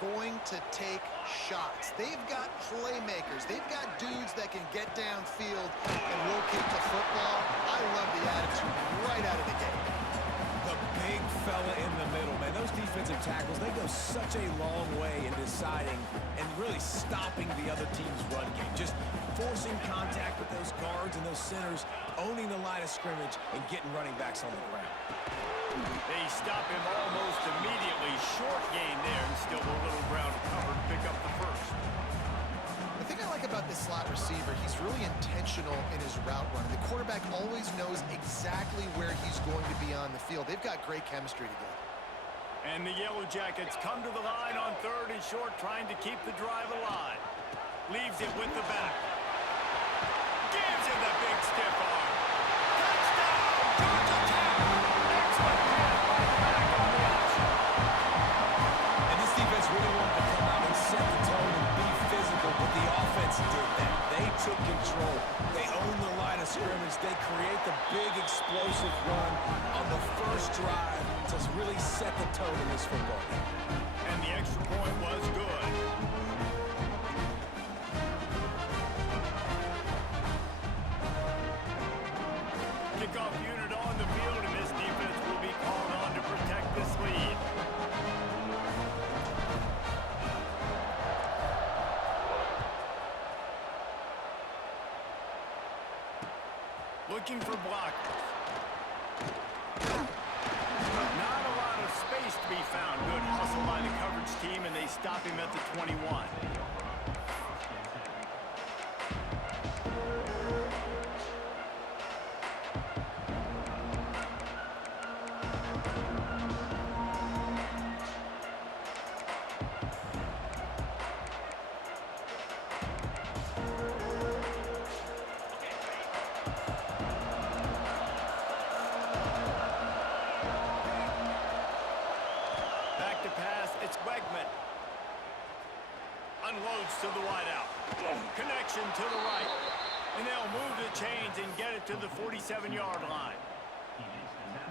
going to take shots. They've got playmakers. They've got dudes that can get downfield and locate the football. I love the attitude right out of the gate. The big fella in the middle, man. Those defensive tackles, they go such a long way in deciding and really stopping the other team's run game. Just forcing contact with those guards and those centers, owning the line of scrimmage, and getting running backs on the ground. They stop him almost immediately. Short gain there, and still a little ground to cover to pick up the first. The thing I like about this slot receiver, he's really intentional in his route running. The quarterback always knows exactly where he's going to be on the field. They've got great chemistry together. And the Yellow Jackets come to the line on 3rd and short, trying to keep the drive alive. Leaves it with the back. Gives him the big stiff arm. Touchdown, Georgia Tech! Excellent pass by the back on the option. And this defense really wanted to come out and set the tone and be physical, but the offense did that. They took control. They owned the line of scrimmage. They create the big explosive run on the first drive to really set the tone in this football game. And the extra point was good. Kickoff unit on the field, and this defense will be called on to protect this lead. Looking for blockers. Not a lot of space to be found. Good hustle by the coverage team, and they stop him at the 21. Back to pass, it's Wegman. Unloads to the wideout. Connection to the right. And they'll move the chains and get it to the 47-yard line.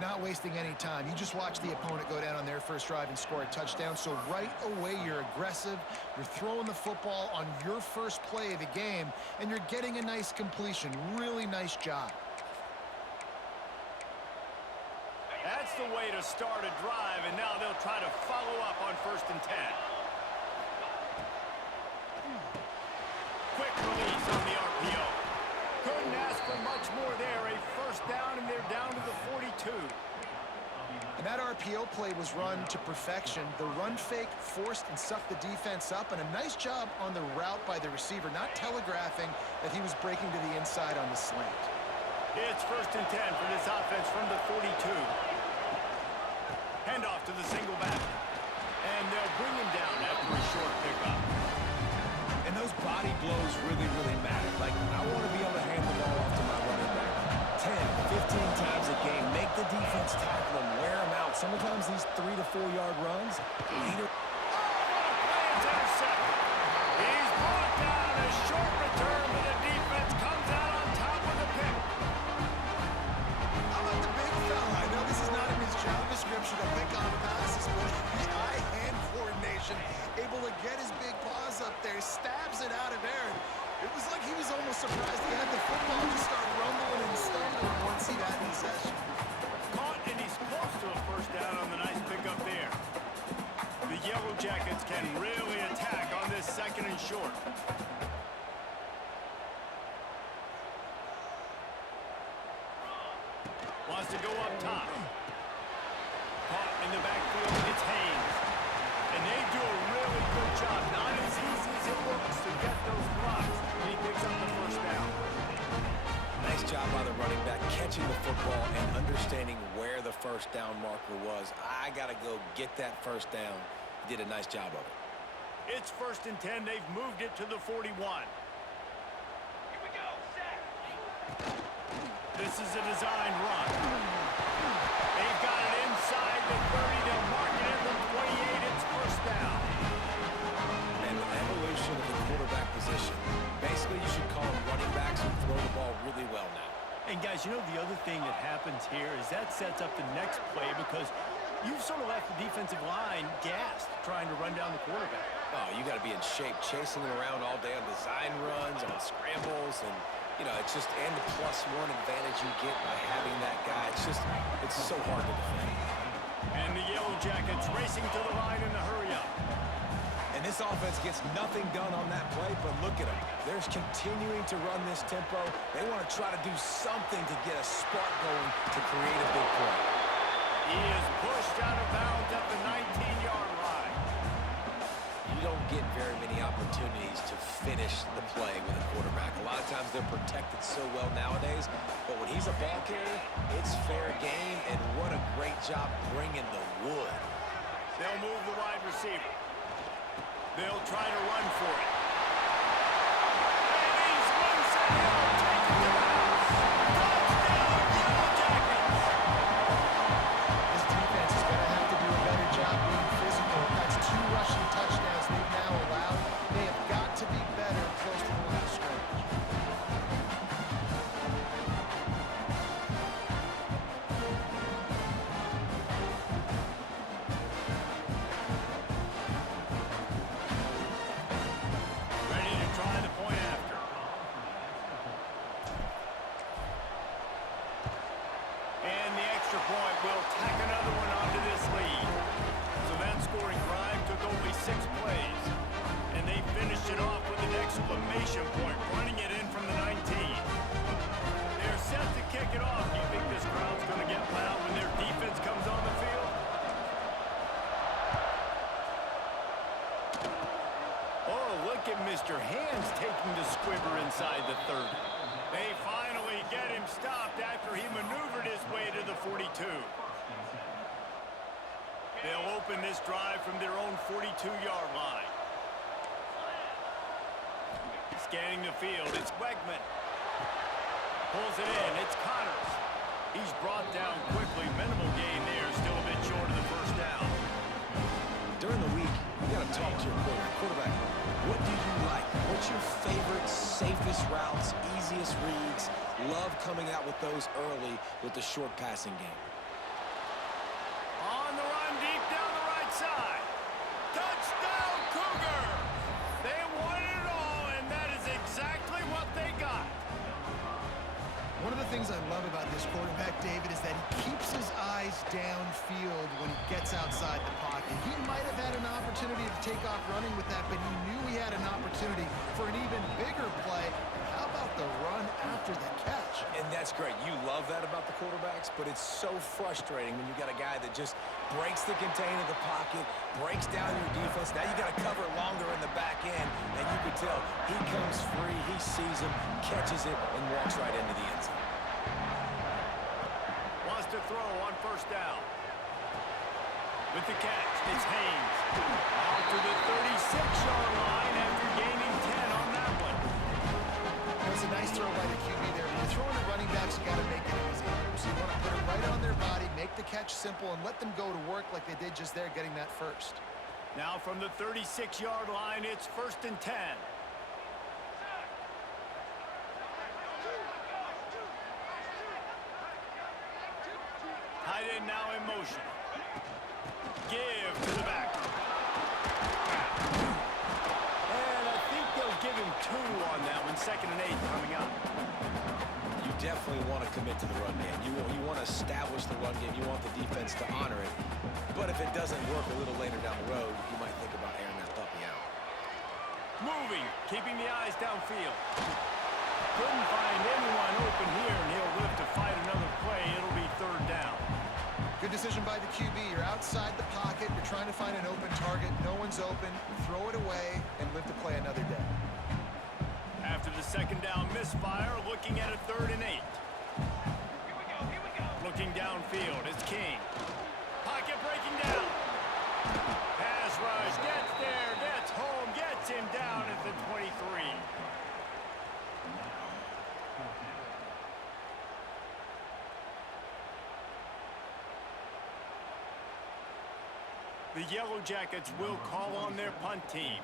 Not wasting any time. You just watch the opponent go down on their first drive and score a touchdown. So right away, you're aggressive. You're throwing the football on your first play of the game, and you're getting a nice completion. Really nice job. That's the way to start a drive, and now they'll try to follow up on 1st and 10. Quick release on the RPO. Couldn't ask for much more there. A first down, and they're down to the 42. And that RPO play was run to perfection. The run fake forced and sucked the defense up, and a nice job on the route by the receiver, not telegraphing that he was breaking to the inside on the slant. It's 1st and 10 for this offense from the 42. Handoff to the single back. And they'll bring him down after a short pickup. And those body blows really, really matter. Like, I want to be able to hand the ball off to my running back 10, 15 times a game. Make the defense tackle him, wear him out. Sometimes these 3 to 4 yard runs lead him. It's intercepted. He's brought down. A short return, but the defense comes out on top with a pick. How about the big fella? I know this is not in his job description to pick on passes, but the eye-hand coordination, able to get his big paws up there, stabs it out of air. It was like he was almost surprised he had the football, just start rumbling and stumbling once he had in possession. Caught, and he's close to a first down on the nice pickup there. The Yellow Jackets can really attack on this 2nd and short. Wants to go up top. Caught in the backfield, it's Haynes. And they do a really good job. Not as easy as it looks to get those blocks. And he picks up the first down. Nice job by the running back, catching the football and understanding where the first down marker was. I got to go get that first down. He did a nice job of it. It's 1st and 10. They've moved it to the 41. Here we go, set. This is a design run. They've got it inside the 30. They'll mark it at the 28. It's first down. And the evolution of the quarterback position. Basically, you should call them running backs who throw the ball really well now. And guys, you know the other thing that happens here is that sets up the next play because You've sort of left the defensive line gassed trying to run down the quarterback. Oh, you got to be in shape, chasing him around all day on design runs, on scrambles, and, you know, it's just, and the +1 advantage you get by having that guy. It's so hard to defend. And the Yellow Jackets racing to the line in a hurry-up. And this offense gets nothing done on that play, but look at them. They're continuing to run this tempo. They want to try to do something to get a spark going to create a big play. He is pushed out of bounds at the 19-yard line. You don't get very many opportunities to finish the play with a quarterback. A lot of times they're protected so well nowadays, but when he's a ball carrier, it's fair game, and what a great job bringing the wood. They'll move the wide receiver. They'll try to run for it. And he's loose and he'll take it to the house. Touchdown, Yellow Jackets! This defense is going to have to do a better job being physical. That's 2 rushing touchdowns they've now allowed. They have got to be better close to the line of scrimmage. Ready to try the point after. And the extra point will tack another one onto this lead. So that scoring drive took only 6 plays. And they finished it off with an exclamation point, running it in from the 19. They're set to kick it off. Do you think this crowd's going to get loud when their defense comes on the field? Oh, look at Mr. Hands taking the squibber inside the 30. They finally get him stopped after he maneuvered his way to the 42. They'll open this drive from their own 42-yard line. Scanning the field, it's Wegman. Pulls it in, it's Connors. He's brought down quickly. Minimal gain there, still a bit short of the first down. During the week, you got to talk to your quarterback. What do you like? What's your favorite, safest routes, easiest reads? Love coming out with those early with the short passing game. On the run, deep down the right side. Touchdown, Cougar! They won it all, and that is exactly what they got. One of the things I love about this quarterback, David, is that he keeps his eyes downfield when he gets outside the pocket. He might have had an opportunity to take off running with that, but he knew he had an opportunity for an even bigger play. How about the run after the catch? And that's great. You love that about the quarterbacks, but it's so frustrating when you got a guy that just breaks the contain of the pocket, breaks down your defense. Now you got to cover longer in the back end, and you can tell he comes free, he sees him, catches it, and walks right into the end zone. Wants to throw on first down. With the catch, it's Haynes. Out to the 36-yard line after gaining 10 on that one. It's a nice throw by the QB there. When you're throwing the running backs, you got to make it easy. So you want to put it right on their body, make the catch simple, and let them go to work like they did just there, getting that first. Now from the 36-yard line, it's 1st and 10. Tight end now in motion. Give to the back. And I think they'll give him 2 on that one. 2nd and 8 coming up. You definitely want to commit to the run game. You want to establish the run game. You want the defense to honor it. But if it doesn't work a little later down the road, you might think about airing that puppy out. Moving, keeping the eyes downfield. Couldn't find anyone open here, and he'll live to fight another play. It'll be 3rd down. Good decision by the QB. You're outside the pocket. You're trying to find an open target. No one's open. Throw it away and live to play another day. After the 2nd down misfire, looking at a 3rd and 8. Here we go. Looking downfield, it's King. Pocket breaking down. Pass rush, gets there, gets home, gets him down at the 23. The Yellow Jackets will call on their punt team.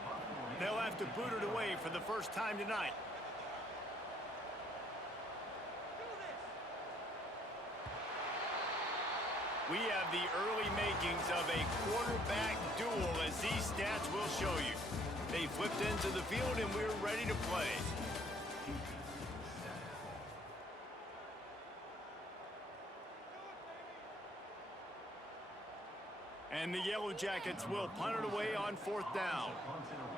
They'll have to boot it away for the first time tonight. We have the early makings of a quarterback duel, as these stats will show you. They flipped into the field, and we're ready to play. And the Yellow Jackets will punt it away on 4th down.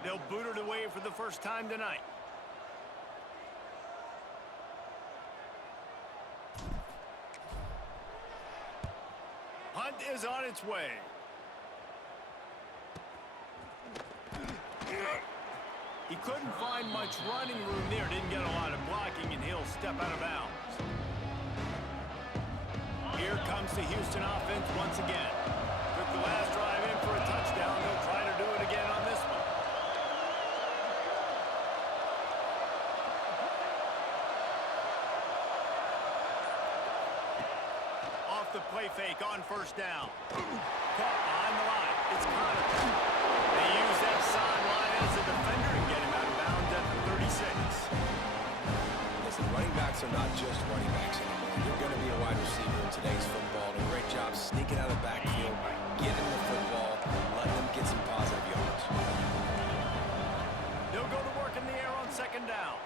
They'll boot it away for the first time tonight. Punt is on its way. He couldn't find much running room there. Didn't get a lot of blocking, and he'll step out of bounds. Here comes the Houston offense once again. Took the last drive in for a touchdown. They'll try to do it again on this one. Off the play fake on 1st down. Caught behind the line. It's Connor. They use that sideline as a defender and get him out of bounds at the 36. Listen, running backs are not just running backs anymore. You're going to be a wide receiver in today's football. And a great job sneaking out of the backfield, getting the football, letting them get some positive yards. They'll go to work in the air on 2nd down.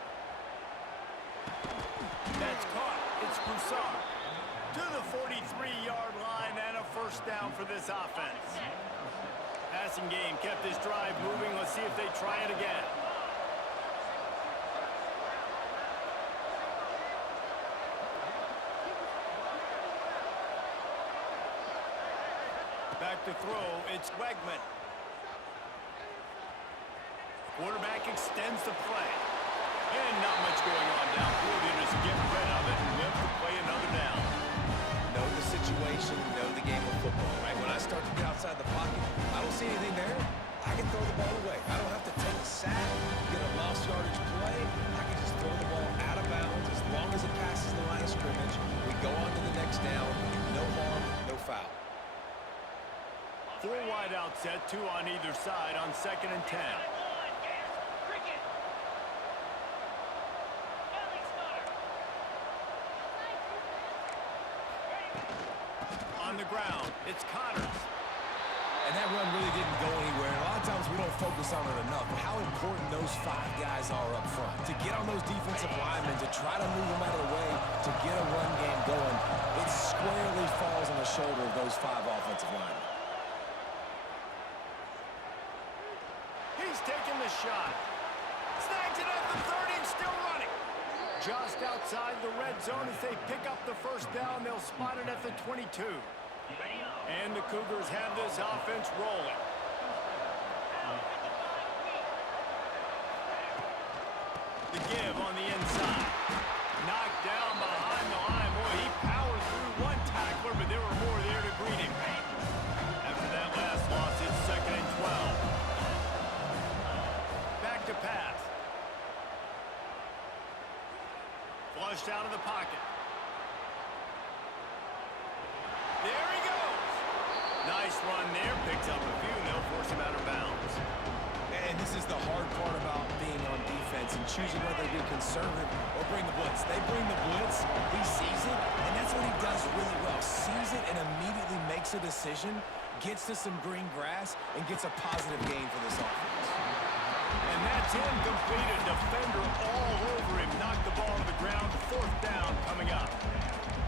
That's caught. It's Broussard. To the 43-yard line and a 1st down for this offense. Passing game kept this drive moving. Let's see if they try it again. Back to throw, it's Wegman. Quarterback extends the play. And not much going on downfield. They just get rid of it and live to play another down. Know the situation, know the game of football, right? When I start to get outside the pocket, I don't see anything there, I can throw the ball away. I don't have to take a sack, get a lost yardage play. I can just throw the ball out of bounds as long as it passes the line of scrimmage. We go on to the next down. No harm, no foul. 4 wide out set, 2 on either side on 2nd and 10. On the ground, it's Connors. And that run really didn't go anywhere. A lot of times we don't focus on it enough, but how important those 5 guys are up front. To get on those defensive linemen, to try to move them out of the way, to get a run game going, it squarely falls on the shoulder of those 5 offensive linemen. He's taking the shot. Snags it at the 30 and still running. Just outside the red zone as they pick up the 1st down. They'll spot it at the 22. And the Cougars have this offense rolling. The give on the inside. Knocked down behind the line. Boy, he powered through one tackler, but there were more there to greet him. After that last loss, it's 2nd and 12. Back to pass. Flushed out of the pocket. There he goes. Nice run there. Picks up a few, and they'll force him out of bounds. And this is the hard part about being on defense and choosing whether to be conservative or bring the blitz. They bring the blitz, he sees it, and that's what he does really well. Sees it and immediately makes a decision, gets to some green grass, and gets a positive gain for this offense. And that's incomplete. A defender all over him. Knocked the ball to the ground. 4th down coming up.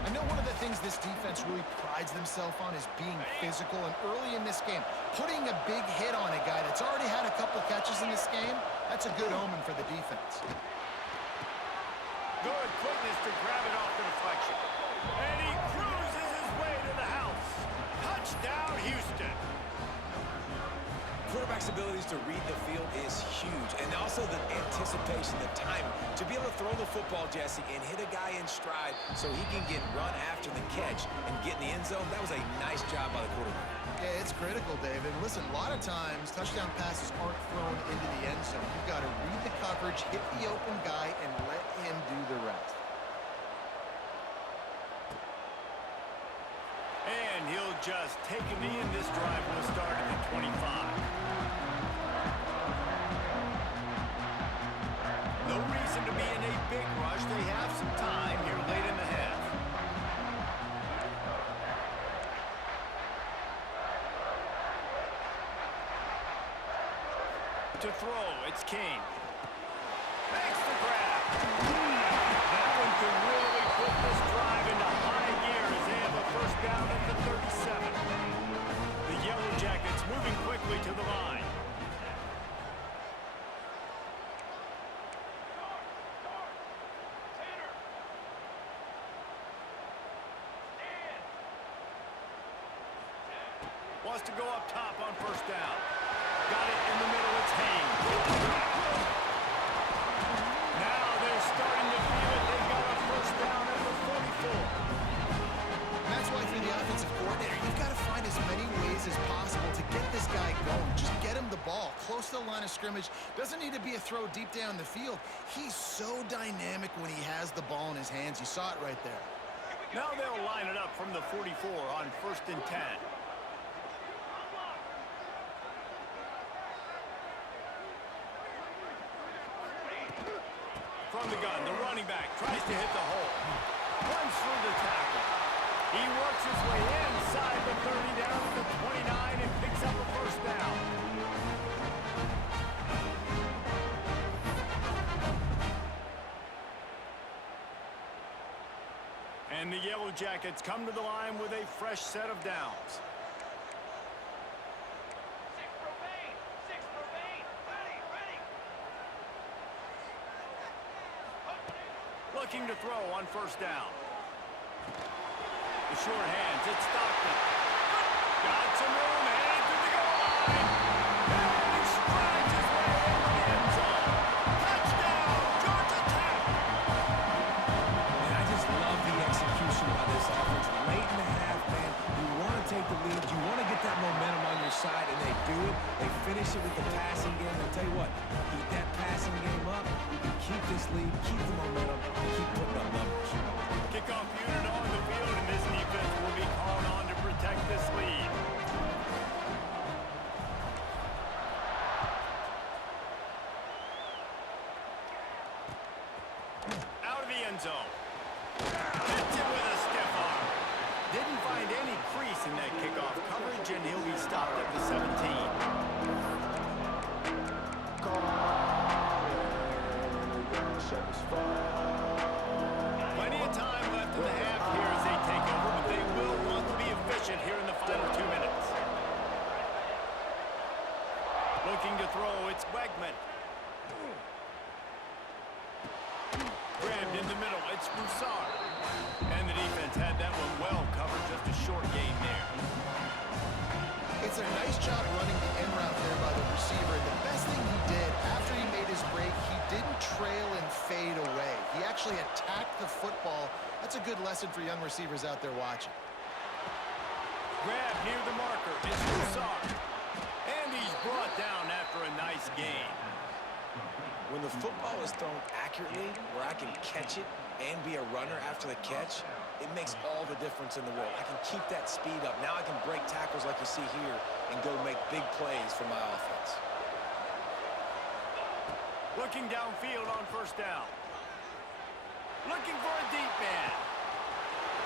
I know one of the things this defense really prides themselves on is being physical, and early in this game, putting a big hit on a guy that's already had a couple catches in this game, that's a good omen for the defense. Good quickness to grab it off the deflection. And he cruises his way to the house. Touchdown, Houston. Quarterback's abilities to read the field is huge, and also the anticipation, the timing. To be able to throw the football, Jesse, and hit a guy in stride so he can get run after the catch and get in the end zone, that was a nice job by the quarterback. Yeah, it's critical, David. Listen, a lot of times, touchdown passes aren't thrown into the end zone. You've got to read the coverage, hit the open guy, and let him do the rest. And he'll just take a knee, and this drive will start at the 25. No reason to be in a big rush. They have some time here late in the half. to throw. It's Kane. Makes the grab. That one could really put this drive into high gear as they have a first down at the 37. The Yellow Jackets moving quickly to the line. Wants to go up top on first down. Got it in the middle. It's Haynes. Now they're starting to feel it. They've got a first down at the 44. And that's why for the offensive coordinator, you've got to find as many ways as possible to get this guy going. Just get him the ball close to the line of scrimmage. Doesn't need to be a throw deep down the field. He's so dynamic when he has the ball in his hands. You saw it right there. Now they'll line it up from the 44 on 1st and 10. From the gun, the running back tries to hit the hole. Runs through the tackle. He works his way inside the 30 down to the 29 and picks up a first down. And the Yellow Jackets come to the line with a fresh set of downs. 6 Romaine! 6 Romaine! Ready, ready! Looking to throw on first down. The short hands, it's Stockton. Got some room, headed to the goal line. And he strides his way into the end zone. Touchdown, Georgia Tech! And I just love the execution by this offense. Late in the half, man, you want to take the lead. You want to get that momentum on your side, and they do it. They finish it with the passing game. I'll tell you what, keep that passing game up. You can keep this lead, keep the momentum, and keep putting up numbers. Kickoff unit on the field, and this defense will be called on to protect this lead. Out of the end zone. Hits it with a stiff arm. Didn't find any crease in that kickoff coverage, and he'll be stopped at the 17. Plenty of time left in the half here as they take over, but they will want to be efficient here in the final 2 minutes. Looking to throw, it's Wegman. Grabbed in the middle, it's Broussard. And the defense had that one well covered, just a short gain there. It's a nice job running the in route there by the receiver. The best thing he did after he made his break, he didn't trail and fade away. He actually attacked the football. That's a good lesson for young receivers out there watching. Grab near the marker, it's Broussard. And he's brought down after a nice gain. When the football is thrown accurately, where I can catch it and be a runner after the catch, it makes all the difference in the world. I can keep that speed up. Now I can break tackles like you see here and go make big plays for my offense. Looking downfield on first down. Looking for a deep man.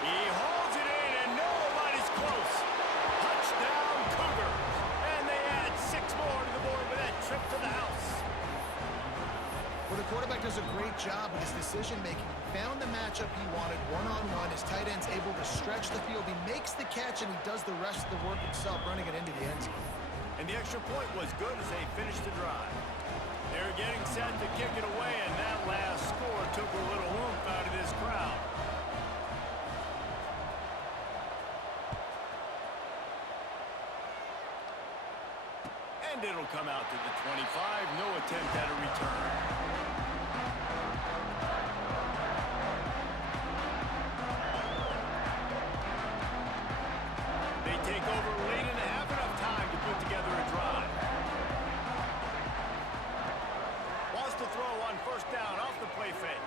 He holds it in and nobody's close. Touchdown Cougars. And they add 6 more to the board with that trip to the house. Well, the quarterback does a great job with his decision-making. Found the matchup he wanted, one-on-one. His tight end's able to stretch the field. He makes the catch, and he does the rest of the work himself, running it into the end zone. And the extra point was good as they finished the drive. They're getting set to kick it away, and that last score took a little oomph out of this crowd. And it'll come out to the 25. No attempt at a return. They take over late and have enough time to put together a drive. Wants to throw on first down off the play fake.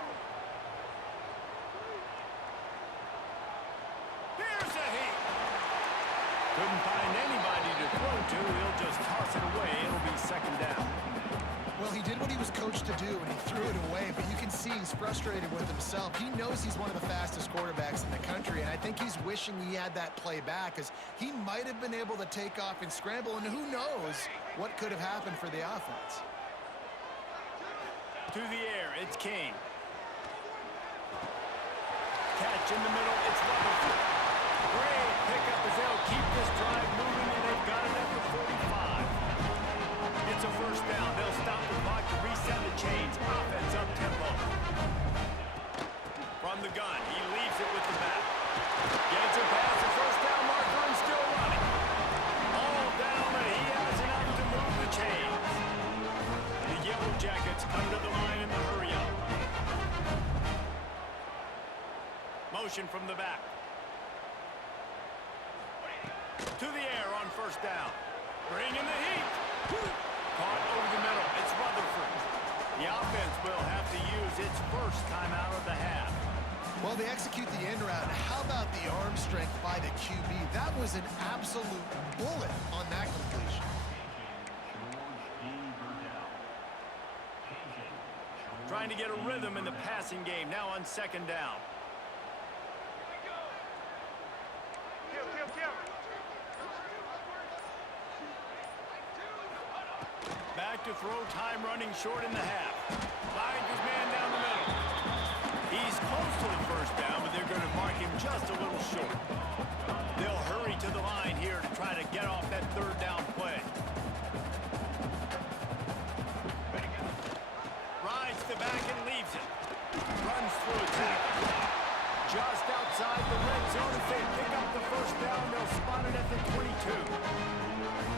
Here's a heat. Couldn't find anybody to throw to. He'll just toss it away. It'll be second down. Well, he did what he was coached to do, and he threw it away, but you can see he's frustrated with himself. He knows he's one of the fastest quarterbacks in the country, and I think he's wishing he had that play back, because he might have been able to take off and scramble, and who knows what could have happened for the offense. To the air, it's King. Catch in the middle, it's Rutherford. Great pickup as they'll keep this drive moving, and they've got it at the 45. It's a first down. They'll stop the clock to reset the chains. Offense up tempo. From the gun, he leaves it with the back. Gets it past the first down marker and still running. All down, but he has enough to move the chains. The Yellow Jackets come to the line in the hurry-up. Motion from the back. To the air on first down. Bringing the heat. Caught over the middle. It's Rutherford. The offense will have to use its first timeout of the half. Well, they execute the end route. How about the arm strength by the QB? That was an absolute bullet on that completion. Trying to get a rhythm in the passing game now on second down. Back to throw, time running short in the half. Finds his man down the middle. He's close to the first down, but they're going to mark him just a little short. They'll hurry to the line here to try to get off that third down play. Rides the back and leaves it. Runs through a tackle. Just outside the red zone. If they pick up the first down, they'll spot it at the 22.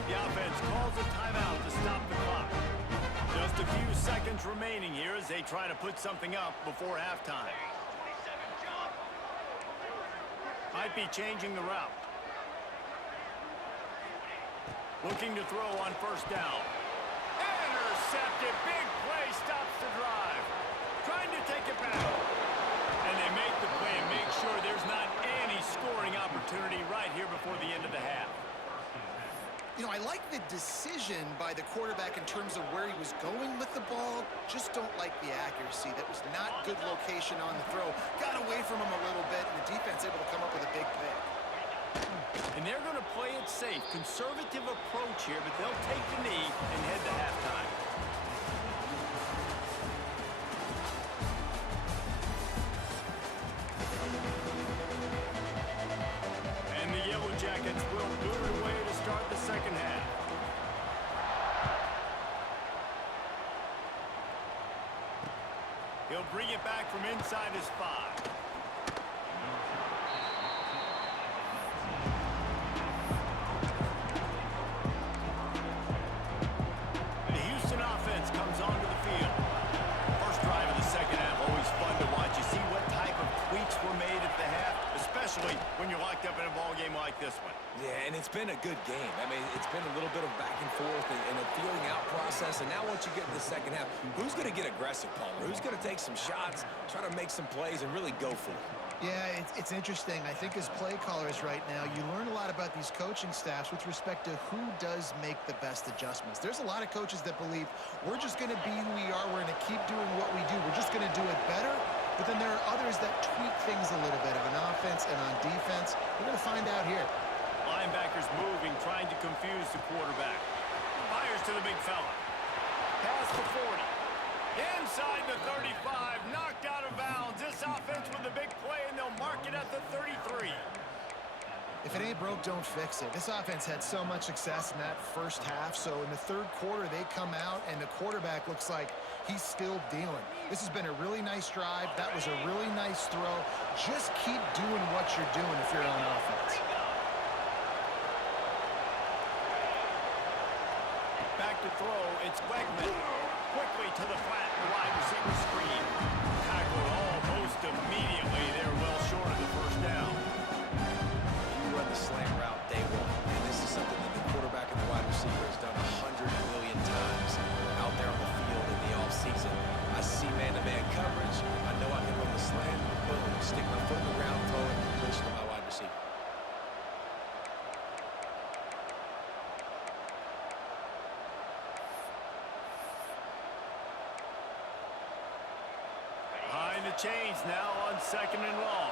The offense calls a timeout to stop the clock. Just a few seconds remaining here as they try to put something up before halftime. Might be changing the route. Looking to throw on first down. Intercepted. Big play stops the drive. Trying to take it back. And they make the play and make sure there's not any scoring opportunity right here before the end of the half. You know, I like the decision by the quarterback in terms of where he was going with the ball. Just don't like the accuracy. That was not good location on the throw. Got away from him a little bit, and the defense able to come up with a big pick. And they're going to play it safe. Conservative approach here, but they'll take the knee and head to halftime. And the Yellow Jackets will boot it away to start the second half. He'll bring it back from inside his 5. Comes onto the field. First drive of the second half, always fun to watch. You see what type of tweaks were made at the half, especially when you're locked up in a ball game like this one. Yeah, and it's been a good game. I mean, it's been a little bit of back and forth and a feeling out process. And now once you get in the second half, who's going to get aggressive, Palmer? Who's going to take some shots, try to make some plays, and really go for it? Yeah, it's interesting. I think as play callers right now, you learn a lot about these coaching staffs with respect to who does make the best adjustments. There's a lot of coaches that believe we're just going to be who we are. We're going to keep doing what we do. We're just going to do it better. But then there are others that tweak things a little bit on offense and on defense. We're going to find out here. Linebackers moving, trying to confuse the quarterback. Fires to the big fella. Pass to 40. Inside the 35, knocked out of bounds. This offense with a big play, and they'll mark it at the 33. If it ain't broke, don't fix it. This offense had so much success in that first half, so in the third quarter, they come out, and the quarterback looks like he's still dealing. This has been a really nice drive. That was a really nice throw. Just keep doing what you're doing if you're on offense. Back to throw, it's Wegman. Quickly to the flat, the wide receiver screen. Tackled almost immediately. They're well short of the first down. You run the slant route day one, and this is something that the quarterback and the wide receiver has done 100 million times out there on the field in the offseason. I see man-to-man coverage. I know I can run the slant. Boom, stick my foot in the ground, throw it, completion to my wide receiver. Behind the chains now on second and long.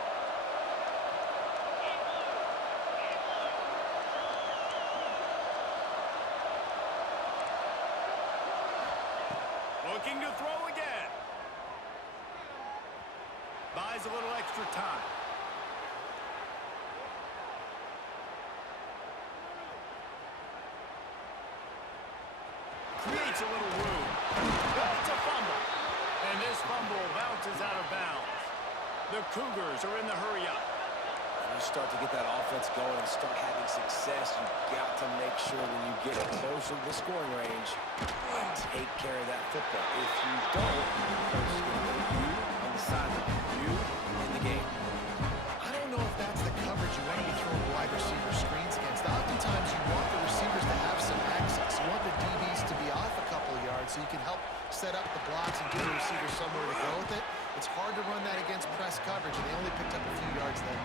Looking to throw again. Buys a little extra time. Creates a little room. But it's a fumble. And this fumble bounces out of bounds. The Cougars are in the hurry-up. When you start to get that offense going and start having success, you've got to make sure when you get closer to the scoring range, take care of that football. If you don't, coach is going to put you on the sideline, you in the game. I don't know if that's the coverage you want to be throwing wide receiver screens against. Oftentimes you want the receivers to have some access. You want the DBs to be off a couple of yards so you can help set up the blocks and give the receiver somewhere to go with it. It's hard to run that against press coverage, and they only picked up a few yards there.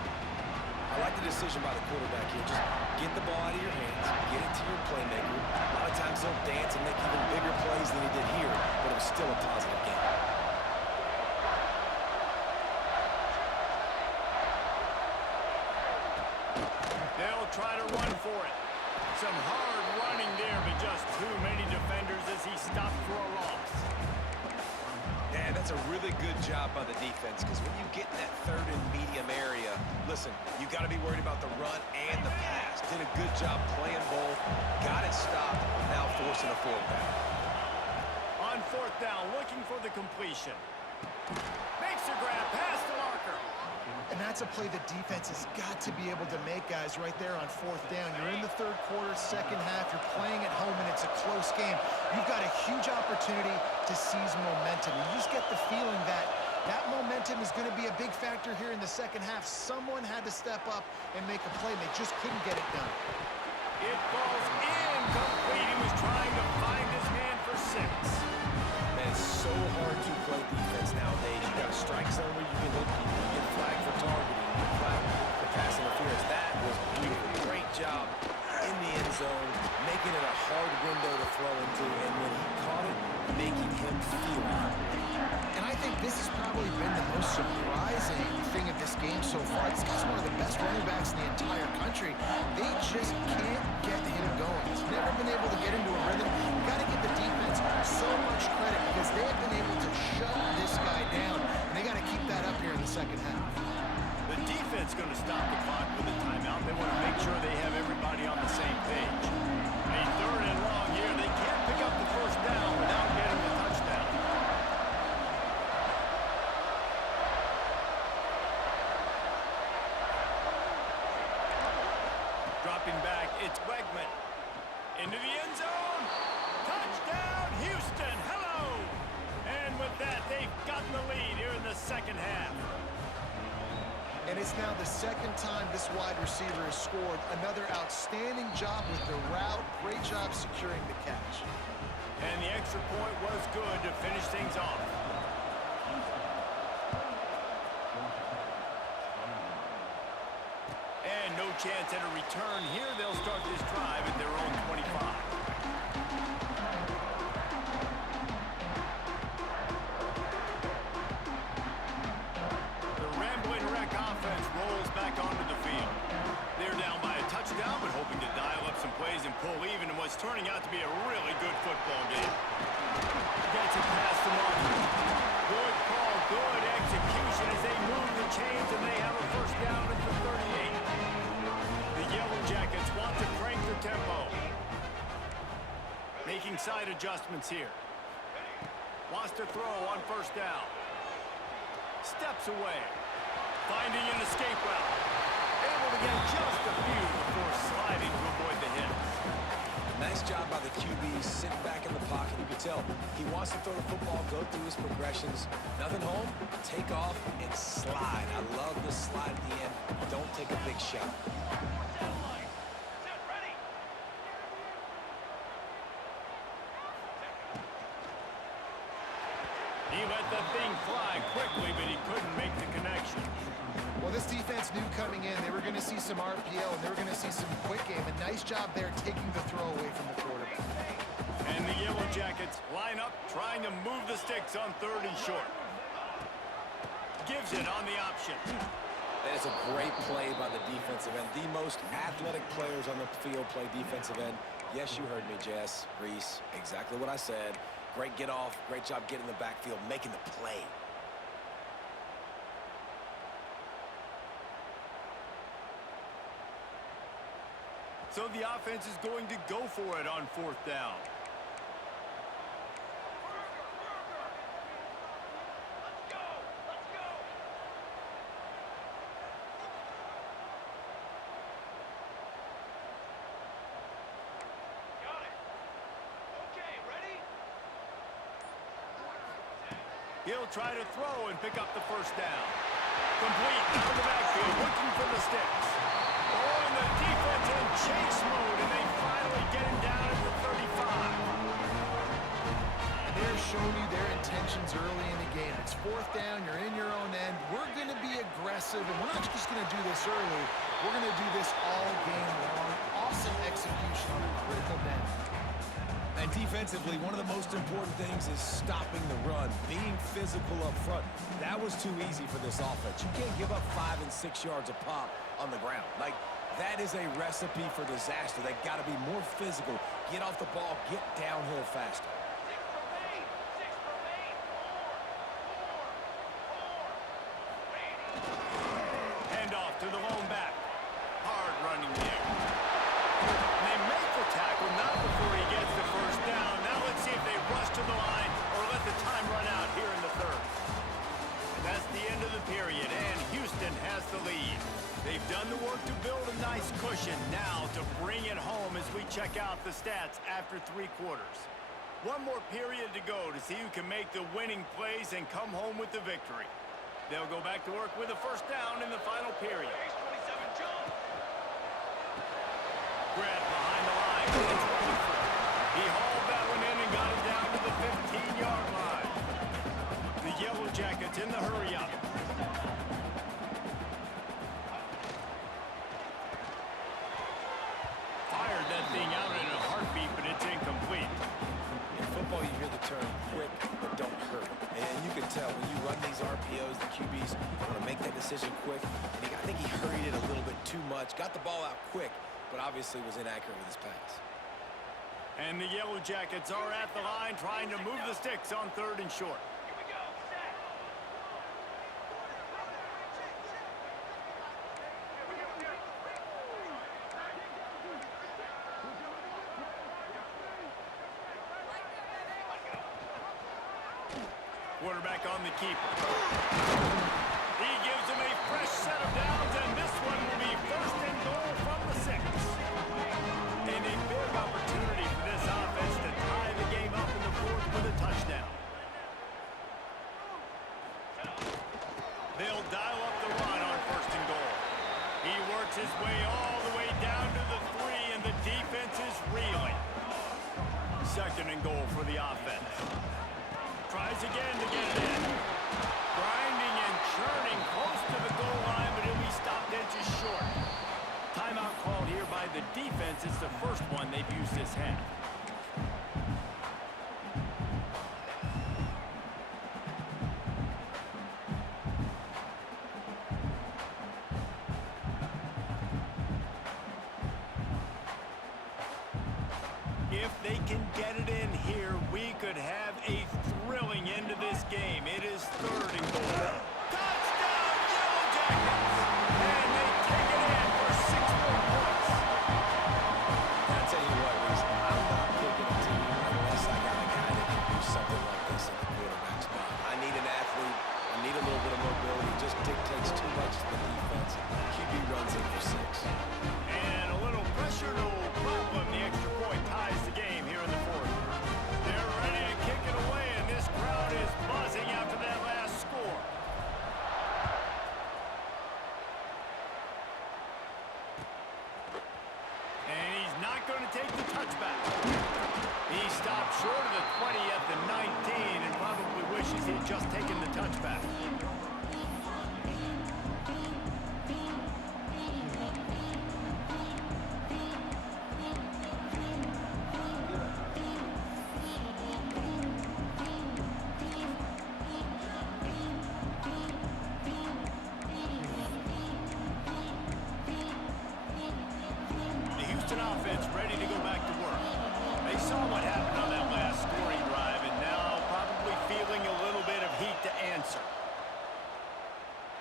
I like the decision by the quarterback here. Just get the ball out of your hands, get it to your playmaker. A lot of times they'll dance and make even bigger plays than he did here, but it was still a positive game. They'll try to run for it. Some hard running there, but just too many defenders as he stopped for a loss. Yeah, that's a really good job by the defense, because when you get in that third and medium area, listen, you got to be worried about the run and the pass. Did a good job playing both, got it stopped, now forcing a fourth down. On fourth down, looking for the completion. Makes a grab past the marker. And that's a play the defense has got to be able to make, guys, right there on fourth down. You're in the third quarter, second half. You're playing at home, and it's a close game. You've got a huge opportunity to seize momentum. You just get the feeling that that momentum is going to be a big factor here in the second half. Someone had to step up and make a play. They just couldn't get it done. It falls incomplete. He was trying to find his man for 6. Man, it's so hard to play defense nowadays. You got a strike zone where you can hit people. You get flagged for targeting. You get flagged for pass interference. That was beautiful. Great job in the end zone, making it a hard window to throw into, and when he caught it, making him feel it. And I think this has probably been the most surprising thing of this game so far. This guy's one of the best running backs in the entire country. They just can't get him going. He's never been able to get into a rhythm. You got to give the defense so much credit because they have been able to shut this guy down, and they got to keep that up here in the second half. The defense going to stop the clock with a timeout. They want to make sure they have everybody on the same page. A third and long here. They can't pick up the first down without getting the touchdown. Dropping back, it's Wegman. Into the end zone. Touchdown, Houston. Hello. And with that, they've gotten the lead here in the second half. And it's now the second time this wide receiver has scored. Another outstanding job with the route. Great job securing the catch. And the extra point was good to finish things off. And no chance at a return here. They'll start this drive at their own 25. The Ramblin' Wreck offense rolls back onto the field. They're down by a touchdown, but hoping to dial up some plays and pull even in what's turning out to be a really good football game. Gets it past the marker. Good call, good execution as they move the chains, and they have a first down at the 38. The Yellow Jackets want to crank the tempo. Making side adjustments here. Wants to throw on first down. Steps away. Finding an escape route. Able to get just a few before sliding to avoid the hits. Nice job by the QB, sitting back in the pocket. You can tell he wants to throw the football, go through his progressions. Nothing home, take off, and slide. I love the slide at the end. Don't take a big shot. Set, ready. He let the thing fly quickly, but he couldn't make the connection. Well, this defense knew coming in they were going to see some RPO and they were going to see some quick game. A nice job there taking the throw away from the quarterback. And the Yellow Jackets line up, trying to move the sticks on 3rd and short. Gives it on the option. That is a great play by the defensive end. The most athletic players on the field play defensive end. Yes, you heard me, Jess, Reese. Exactly what I said. Great get off. Great job getting in the backfield, making the play. So the offense is going to go for it on 4th down. Let's go! Let's go! Got it. Okay, ready? He'll try to throw and pick up the 1st down. Complete out of the backfield, looking for the sticks. Oh, and the defense in chase mode, and they finally get him down at the 35. And they're showing you their intentions early in the game. It's 4th down, you're in your own end. We're going to be aggressive, and we're not just going to do this early. We're going to do this all game long. Awesome execution on a critical down. And defensively, one of the most important things is stopping the run, being physical up front. That was too easy for this offense. You can't give up 5 and 6 yards a pop on the ground. Like, that is a recipe for disaster. They got to be more physical, get off the ball, get downhill faster. 6 remain! 6 remain! 4! 4! 4! Waiting! Hand off to the lone back. Hard running there. And they make the tackle, not before he gets the 1st down. Now let's see if they rush to the line or let the time run out here in the 3rd. That's the end of the period, and Houston has the lead. They've done the work to build a nice cushion. Now to bring it home as we check out the stats after 3 quarters. One more period to go to see who can make the winning plays and come home with the victory. They'll go back to work with a 1st down in the final period. Base 27, jump! Grant behind the line. It's Rutherford. He hauled that one in and got it down to the 15-yard line. The Yellow Jackets in the hurry-up. Fired that thing out in a heartbeat, but it's incomplete. In football, you hear the term quick, but don't hurry. And you can tell when you run these RPOs, the QBs want to make that decision quick. And I think he hurried it a little bit too much, got the ball out quick, but obviously was inaccurate with his pass. And the Yellow Jackets are at the line trying to move the sticks on 3rd and short. Here we go! Set! Quarterback on the keeper. He gives him a fresh set of downs, and this one will be 1st and goal from the 6. And a big opportunity for this offense to tie the game up in the 4th with a touchdown. They'll dial up the run on 1st and goal. He works his way all the way down to the 3, and the defense is reeling. 2nd and goal for the offense. Tries again to get it in. Grinding and churning close to the goal line, but he'll be stopped inches short. Timeout called here by the defense. It's the 1st one they've used this half. If they can get it in here, we could have a thrilling end to this game. It is 3rd and goal. Touchdown, Yellow Jackets! And they take it in for 6 more points. I'll tell you what, Reese, I'm not picking a team unless I got a guy that can do something like this at the quarterback spot. I need an athlete. I need a little bit of mobility. It just dictates too much to the defense. QB runs in for 6. And a little pressure, no problem. The extra point ties the game here in the 4th. They're ready to kick it away, and this crowd is buzzing after that last score. And he's not going to take the touchback. He stopped short of the 20 at the 19 and probably wishes he'd just taken the touchback. Offense ready to go back to work. They saw what happened on that last scoring drive and now probably feeling a little bit of heat to answer.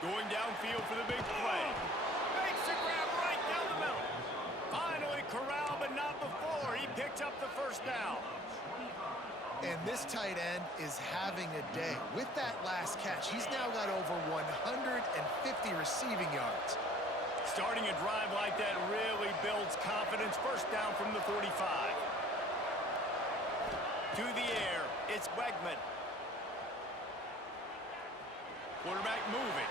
Going downfield for the big play. Makes the grab right down the middle. Finally corral, but not before. He picks up the first down. And this tight end is having a day. With that last catch, he's now got over 150 receiving yards. Starting a drive like that really builds confidence. First down from the 45. To the air, it's Wegman. Quarterback moving.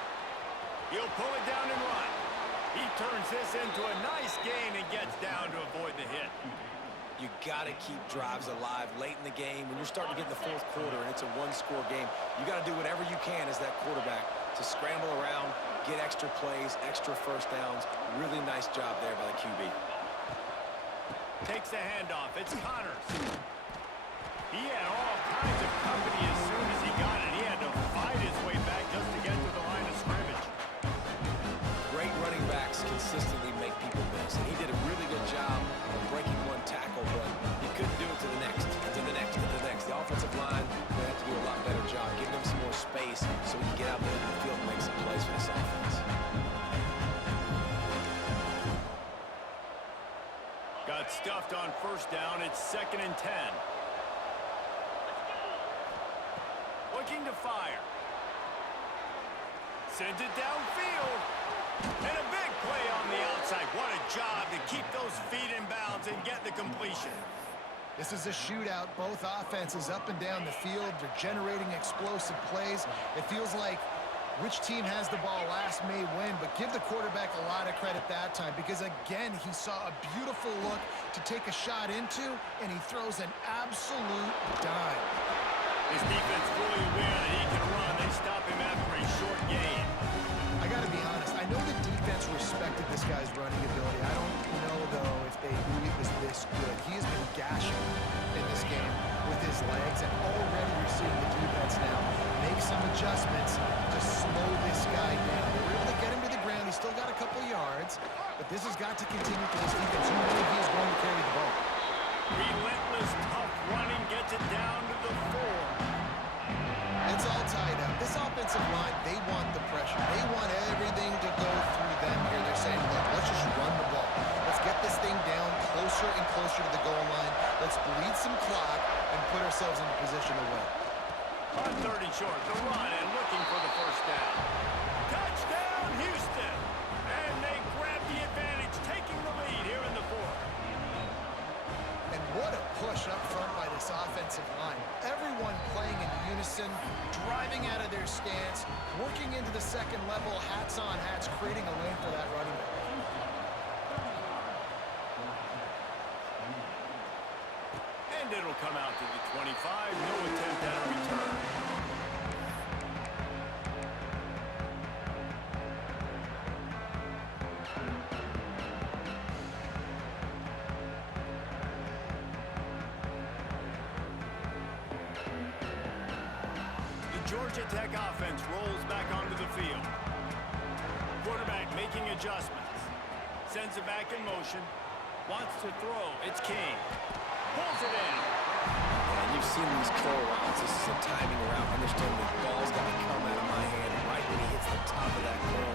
He'll pull it down and run. He turns this into a nice gain and gets down to avoid the hit. You got to keep drives alive late in the game. When you're starting to get in the fourth quarter and it's a one-score game, you got to do whatever you can as that quarterback to scramble around, get extra plays, extra first downs. Really nice job there by the QB. Takes the handoff. It's Connors. He had all kinds of company as soon as he got it. He had to fight his way back just to get to the line of scrimmage. Great running backs consistently make people miss, and he did a really good job of breaking one tackle, but he couldn't do it to the next, and to the next, and to the next. The offensive line will have to do a lot better job, giving him some more space so he can get out there in the field and make some plays for this offense. Got stuffed on first down. It's 2nd and 10. Looking to fire. Sends it downfield. And a big play on the outside. What a job to keep those feet in bounds and get the completion. This is a shootout. Both offenses up and down the field. They're generating explosive plays. It feels like which team has the ball last may win, but give the quarterback a lot of credit that time because, again, he saw a beautiful look to take a shot into, and he throws an absolute dime. His defense fully aware that he can run. They stop him after a short gain. I got to be honest. I know the defense respected this guy's running ability. I don't know, though, if they knew he was this good. He has been gashing in this game with his legs, and already you're seeing the defense now make some adjustments to slow this guy down. They were able to get him to the ground. He's still got a couple yards, but this has got to continue for this defense. You know he is going to carry the ball. Relentless, tough running gets it down to the 4. It's all tied up. This offensive line, they want the pressure. They want everything to go through them here. They're saying, look, let's just run the ball. Let's get this thing down closer and closer to the goal line. Let's bleed some clock and put ourselves into position to win. On 30 short, the run and looking for the first down. Touchdown, Houston! And they grab the advantage, taking the lead here in the 4th. And what a push up front by this offensive line. Everyone playing in unison, driving out of their stance, working into the second level, hats on hats, creating a lane for that running back. And it'll come out to the 25. No attempt at a return. Georgia Tech offense rolls back onto the field. Quarterback making adjustments. Sends it back in motion. Wants to throw. It's King. Pulls it in. And you've seen these curl routes. This is a timing route. Understand the ball's got to come out of my hand right when he hits the top of that curl.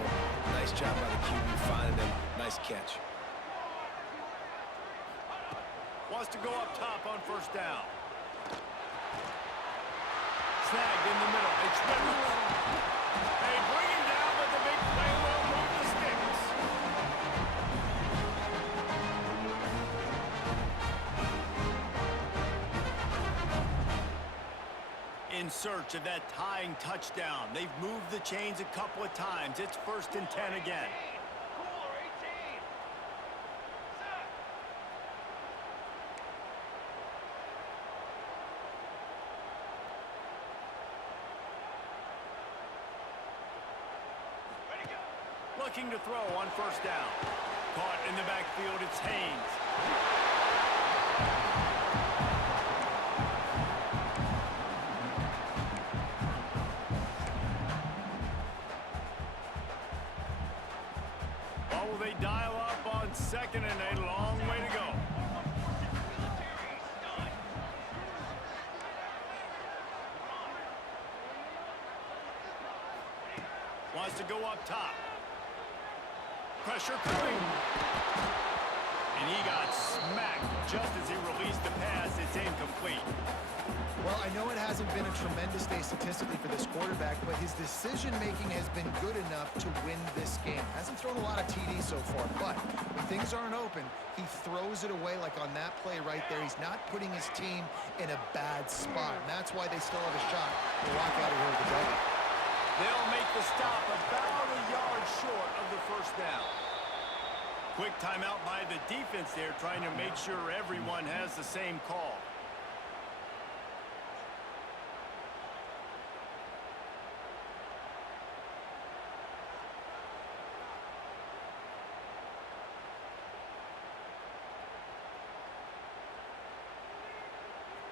Nice job by the QB finding him. Nice catch. Wants to go up top on first down. Snagged in the middle. It's Rivers. They bring him down, but the big play will move the sticks. In search of that tying touchdown. They've moved the chains a couple of times. It's 1st and 10 again. Cooler 18. Set. Ready to go. Looking to throw on first down. Caught in the backfield, it's Haynes. Oh, they dial up on 2nd and a long way to go. Wants to go up top. Pressure coming. And he got smacked just as he released the pass. It's incomplete. Well, I know it hasn't been a tremendous day statistically for this quarterback, but his decision-making has been good enough to win this game. Hasn't thrown a lot of TDs so far, but when things aren't open, he throws it away like on that play right there. He's not putting his team in a bad spot, and that's why they still have a shot to walk out of here with the W. They'll make the stop about a yard short of the first down. Quick timeout by the defense there, trying to make sure everyone has the same call.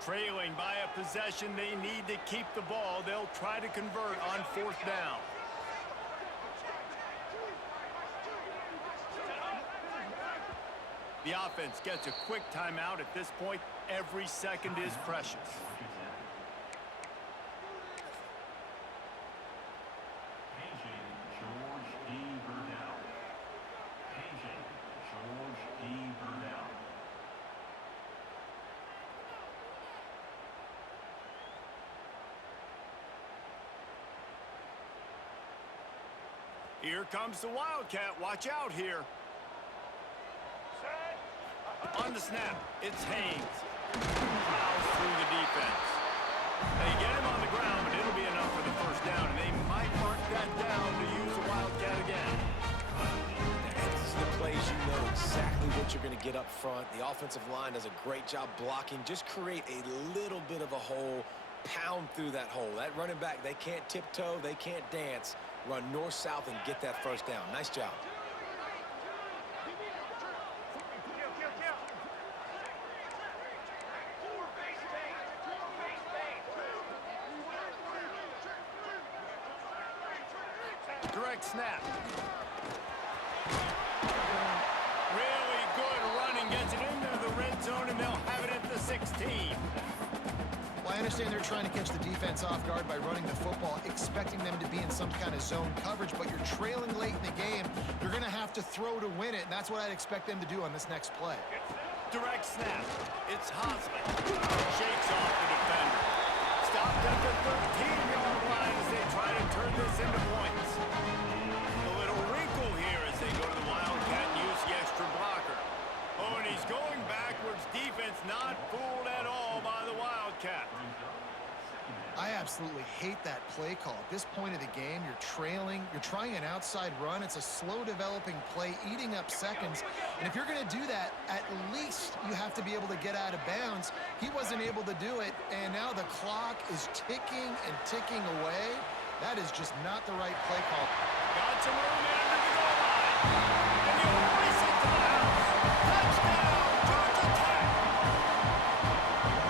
Trailing by a possession, they need to keep the ball. They'll try to convert on fourth down. The offense gets a quick timeout at this point. Every second is precious. Here comes the Wildcat. Watch out here. On the snap, it's Haynes. Plows through the defense. They get him on the ground, but it'll be enough for the first down, and they might mark that down to use the Wildcat again. This is the plays you know exactly what you're going to get up front. The offensive line does a great job blocking. Just create a little bit of a hole, pound through that hole. That running back, they can't tiptoe, they can't dance. Run north-south and get that first down. Nice job. Direct snap. Really good running. Gets it into the red zone, and they'll have it at the 16. Well, I understand they're trying to catch the defense off guard by running the football, expecting them to be in some kind of zone coverage, but you're trailing late in the game. You're going to have to throw to win it, and that's what I'd expect them to do on this next play. Direct snap. It's Hosman. Shakes off the defender. Stopped at the 13-yard line as they try to turn this into points. A little wrinkle here as they go to the Wildcat and use the extra blocker. Oh, and he's going backwards. Defense not fooled at all by the Wildcat. I absolutely hate that play call. At this point of the game, you're trailing, you're trying an outside run. It's a slow developing play, eating up seconds. And if you're going to do that, at least you have to be able to get out of bounds. He wasn't able to do it, and now the clock is ticking and ticking away. That is just not the right play call. Got some room there under the goal line. And he'll race it to the house. Touchdown, Georgia Tech.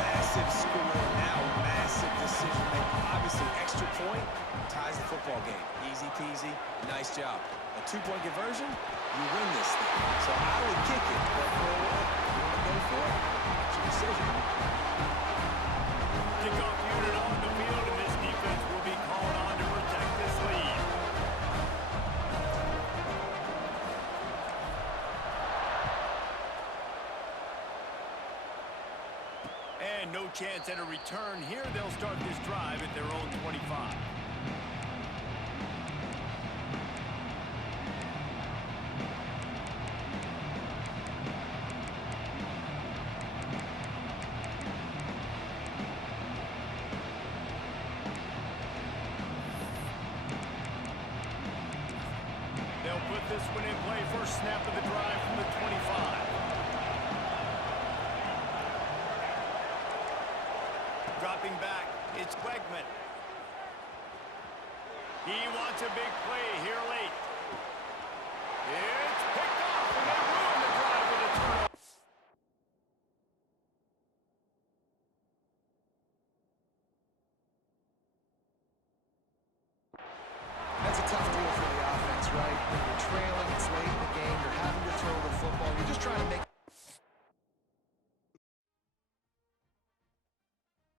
Massive score now, massive decision making. Obviously, extra point ties the football game. Easy peasy, nice job. A two-point conversion, you win this thing. So I would kick it, but you want to go for it? It's your decision. Kickoff unit on the field, and this defense will be called on to protect this lead. And no chance at a return here. They'll start this drive at their own 25. They'll put this one in play. First snap of the drive from the 25. Dropping back, it's Wegman. He wants a big play here late.